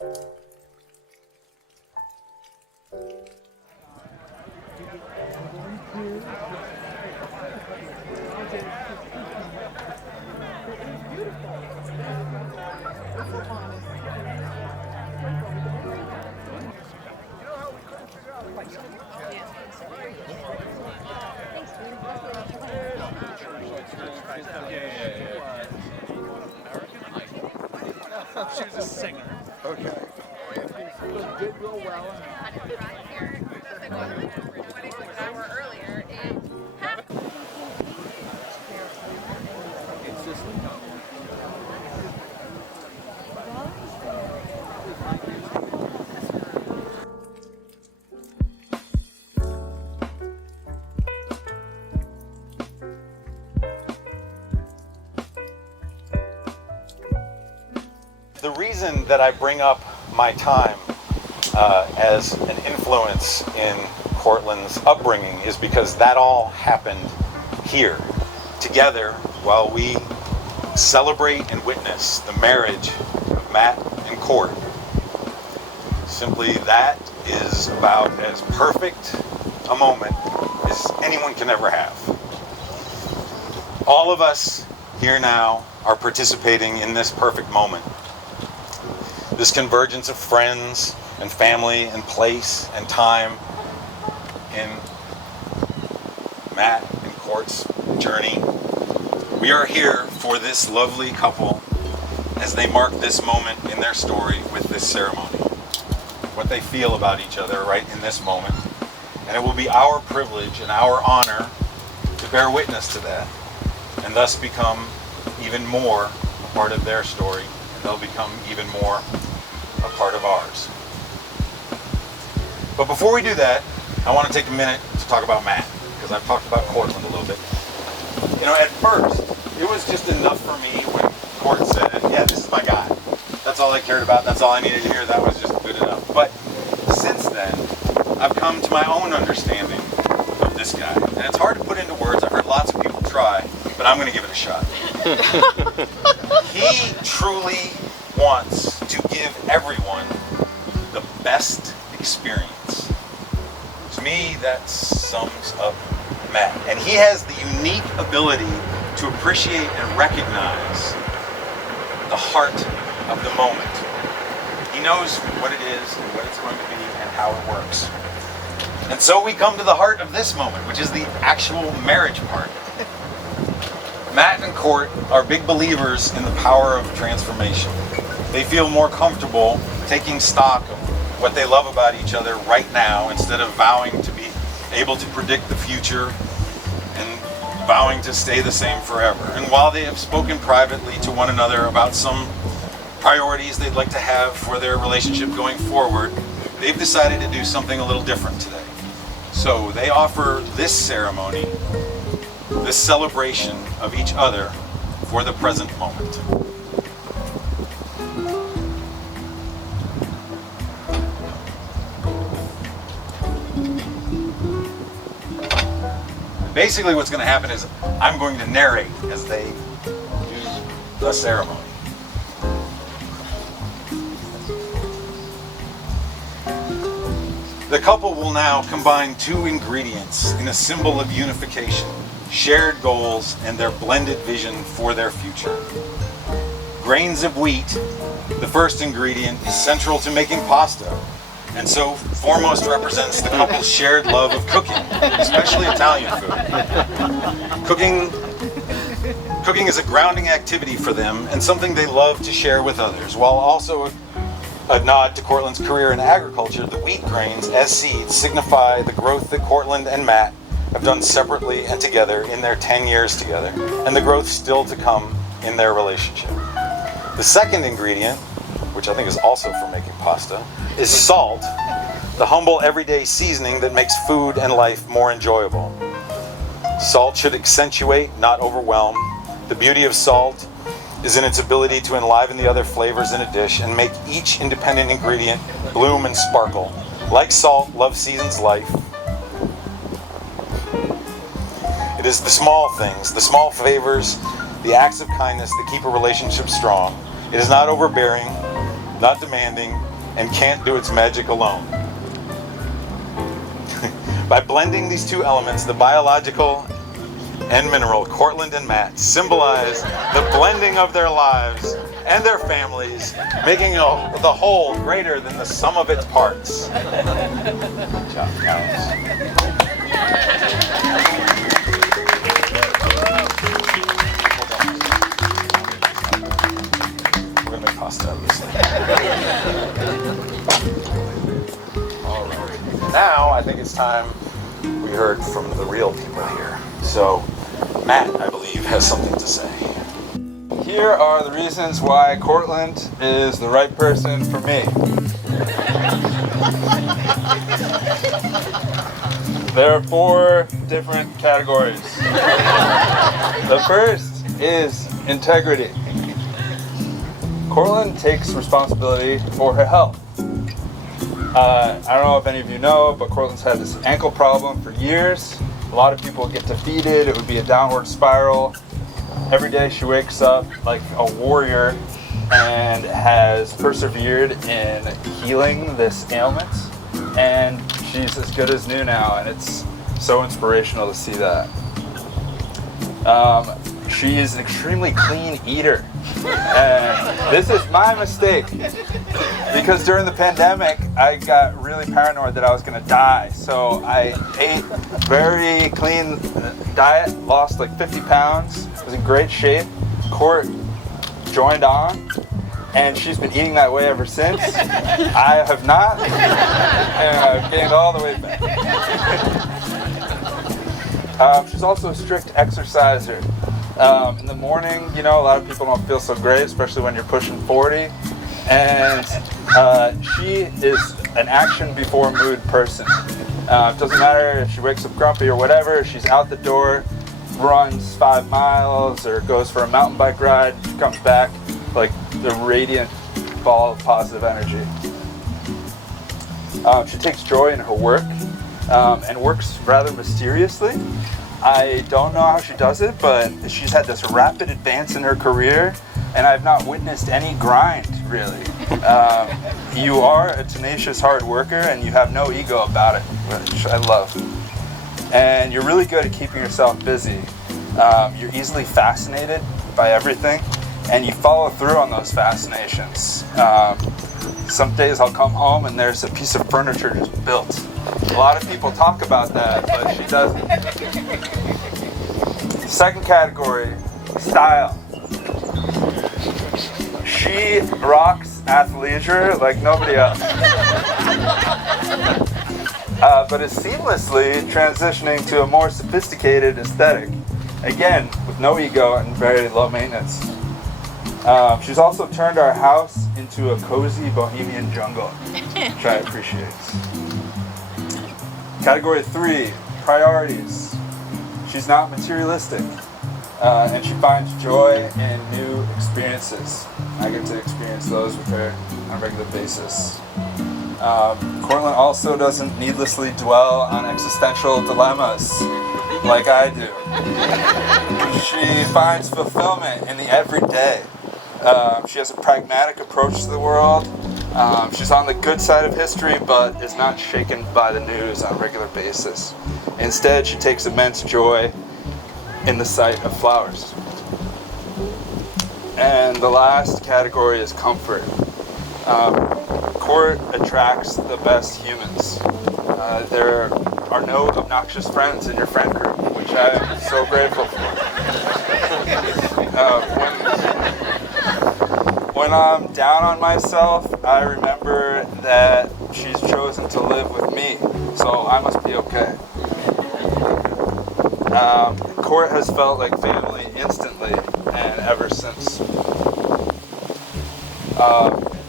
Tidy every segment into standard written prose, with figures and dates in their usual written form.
She was a singer. Okay. Did real well. An hour earlier, It's just The reason that I bring up my time as an influence in Cortland's upbringing is because that all happened here, together, while we celebrate and witness the marriage of Matt and Court. Simply, that is about as perfect a moment as anyone can ever have. All of us here now are participating in this perfect moment. This convergence of friends and family and place and time in Matt and Court's journey. We are here for this lovely couple as they mark this moment in their story with this ceremony. What they feel about each other right in this moment. And it will be our privilege and our honor to bear witness to that and thus become even more a part of their story, and they'll become even more a part of ours. But before we do that, I want to take a minute to talk about Matt, because I've talked about Cortland a little bit. You know, at first, it was just enough for me when Court said, yeah, this is my guy. That's all I cared about, that's all I needed to hear, that was just good enough. But since then, I've come to my own understanding of this guy. And it's hard to put into words, I've heard lots of people try, but I'm going to give it a shot. He truly wants to give everyone the best experience. To me, that sums up Matt. And he has the unique ability to appreciate and recognize the heart of the moment. He knows what it is and what it's going to be and how it works. And so we come to the heart of this moment, which is the actual marriage part. Matt and Court are big believers in the power of transformation. They feel more comfortable taking stock of what they love about each other right now instead of vowing to be able to predict the future and vowing to stay the same forever. And while they have spoken privately to one another about some priorities they'd like to have for their relationship going forward, they've decided to do something a little different today. So they offer this ceremony, this celebration of each other for the present moment. Basically what's going to happen is I'm going to narrate as they do the ceremony. The couple will now combine two ingredients in a symbol of unification, shared goals, and their blended vision for their future. Grains of wheat, the first ingredient, is central to making pasta, and so foremost represents the couple's shared love of cooking, especially Italian food. Cooking is a grounding activity for them and something they love to share with others, while also a nod to Cortland's career in agriculture. The wheat grains as seeds signify the growth that Cortland and Matt have done separately and together in their 10 years together, and the growth still to come in their relationship. The second ingredient, which I think is also for making pasta, is salt, the humble everyday seasoning that makes food and life more enjoyable. Salt should accentuate, not overwhelm. The beauty of salt is in its ability to enliven the other flavors in a dish and make each independent ingredient bloom and sparkle. Like salt, love seasons life. It is the small things, the small favors, the acts of kindness that keep a relationship strong. It is not overbearing, not demanding, and can't do its magic alone. By blending these two elements, the biological and mineral, Cortland and Matt symbolize the blending of their lives and their families, making the whole greater than the sum of its parts. Good job, guys. We're gonna make pasta out of this thing. All right. Now I think it's time we heard from the real people here. So, Matt, I believe, has something to say. Here are the reasons why Cortland is the right person for me. There are 4 different categories. The first is integrity. Cortland takes responsibility for her health. I don't know if any of you know, but Cortland's had this ankle problem for years. A lot of people get defeated. It would be a downward spiral. Every day she wakes up like a warrior and has persevered in healing this ailment. And she's as good as new now, and it's so inspirational to see that. She is an extremely clean eater. And this is my mistake, because during the pandemic, I got really paranoid that I was gonna die. So I ate very clean diet, lost like 50 pounds, was in great shape. Court joined on, and she's been eating that way ever since. I have not, and I've gained all the way back. She's also a strict exerciser. In the morning, you know, a lot of people don't feel so great, especially when you're pushing 40. And she is an action before mood person. It doesn't matter if she wakes up grumpy or whatever, she's out the door, runs 5 miles or goes for a mountain bike ride, she comes back like the radiant ball of positive energy. She takes joy in her work and works rather mysteriously. I don't know how she does it, but she's had this rapid advance in her career, and I've not witnessed any grind, really. You are a tenacious hard worker, and you have no ego about it, which I love. And you're really good at keeping yourself busy. You're easily fascinated by everything, and you follow through on those fascinations. Some days I'll come home and there's a piece of furniture just built. A lot of people talk about that, but she doesn't. Second category, style. She rocks athleisure like nobody else. But is seamlessly transitioning to a more sophisticated aesthetic. Again, with no ego and very low maintenance. She's also turned our house into a cozy bohemian jungle, which I appreciate. Category 3, priorities. She's not materialistic, and she finds joy in new experiences. I get to experience those with her on a regular basis. Cortland also doesn't needlessly dwell on existential dilemmas like I do. She finds fulfillment in the everyday. She has a pragmatic approach to the world. She's on the good side of history, but is not shaken by the news on a regular basis. Instead, she takes immense joy in the sight of flowers. And the last category is comfort. Court attracts the best humans. There are no obnoxious friends in your friend group, which I am so grateful for. When I'm down on myself, I remember that she's chosen to live with me, so I must be okay. Court has felt like family instantly and ever since.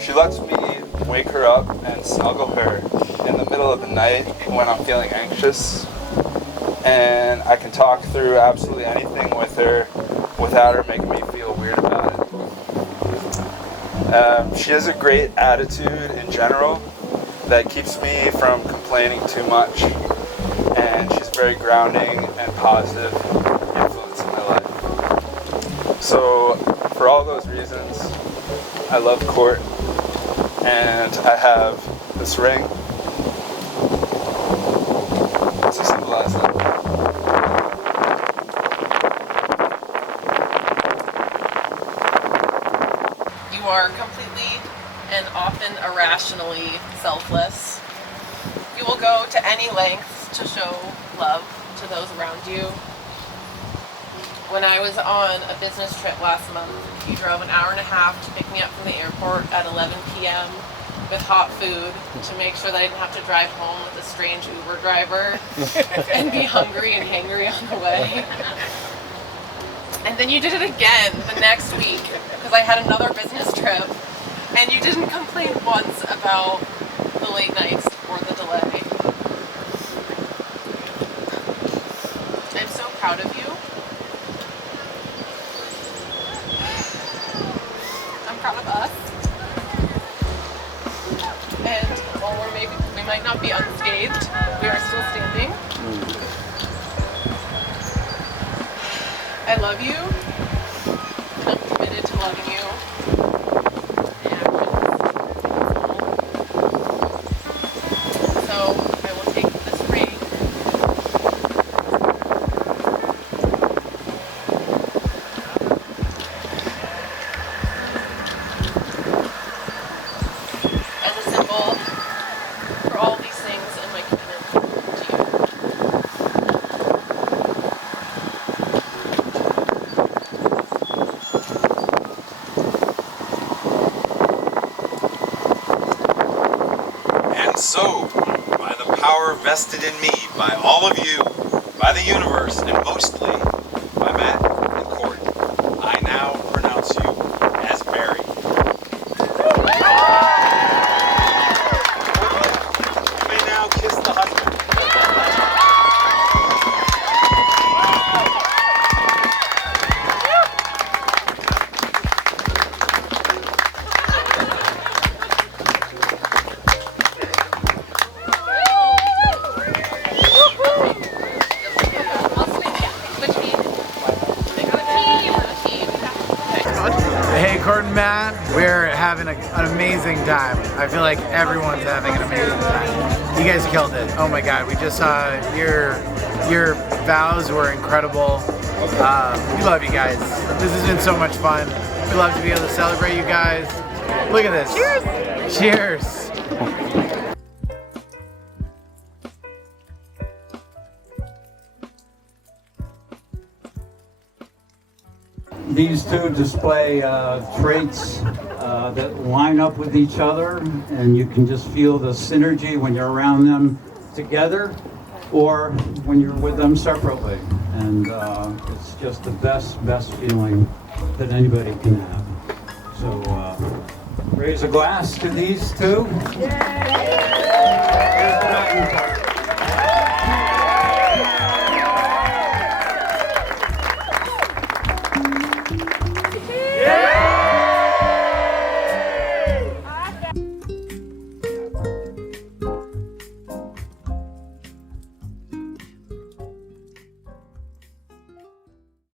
She lets me wake her up and snuggle her in the middle of the night when I'm feeling anxious, and I can talk through absolutely anything with her without her making me feel weird about it. She has a great attitude in general that keeps me from complaining too much, and she's very grounding and positive influence in my life. So for all those reasons, I love Court, And I have this ring to symbolize that. You are completely and often irrationally selfless. You will go to any lengths to show love to those around you. When I was on a business trip last month, you drove an hour and a half to pick me up from the airport at 11 p.m. with hot food to make sure that I didn't have to drive home with a strange Uber driver and be hungry and hangry on the way. And then you did it again the next week because I had another business trip, and you didn't complain once about the late nights or the delay. I'm so proud of you. I'm proud of us. And while we might not be unscathed, we are still standing. I love you. And I'm committed to loving you. So I will take this ring. As a symbol for all these things and my commitment to you. And so, by the power vested in me, by all of you, by the universe, and mostly by Matt and Court, I now pronounce you as married. You may now kiss the husband. Hey, Court and Matt, we're having an amazing time. I feel like everyone's having an amazing time. You guys killed it. Oh my God, we just saw your vows were incredible. We love you guys. This has been so much fun. We love to be able to celebrate you guys. Look at this. Cheers! Cheers! These two display traits that line up with each other, and you can just feel the synergy when you're around them together or when you're with them separately. And it's just the best feeling that anybody can have. So raise a glass to these two. Yay!